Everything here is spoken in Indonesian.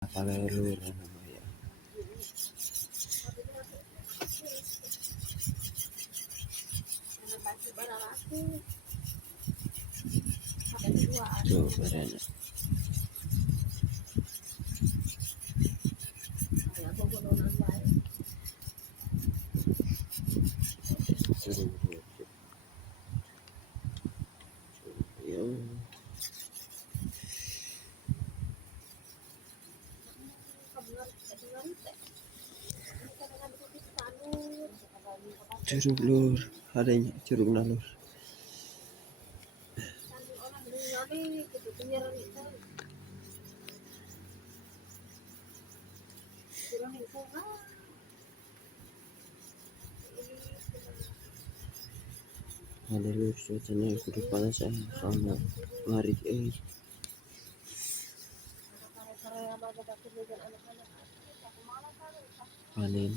Kalau lur ya. Tuh badannya. Ya. Jeruk lur, adanya jeruk nalur. Ada lur, cuacanya kudu panas soalnya ngarik panen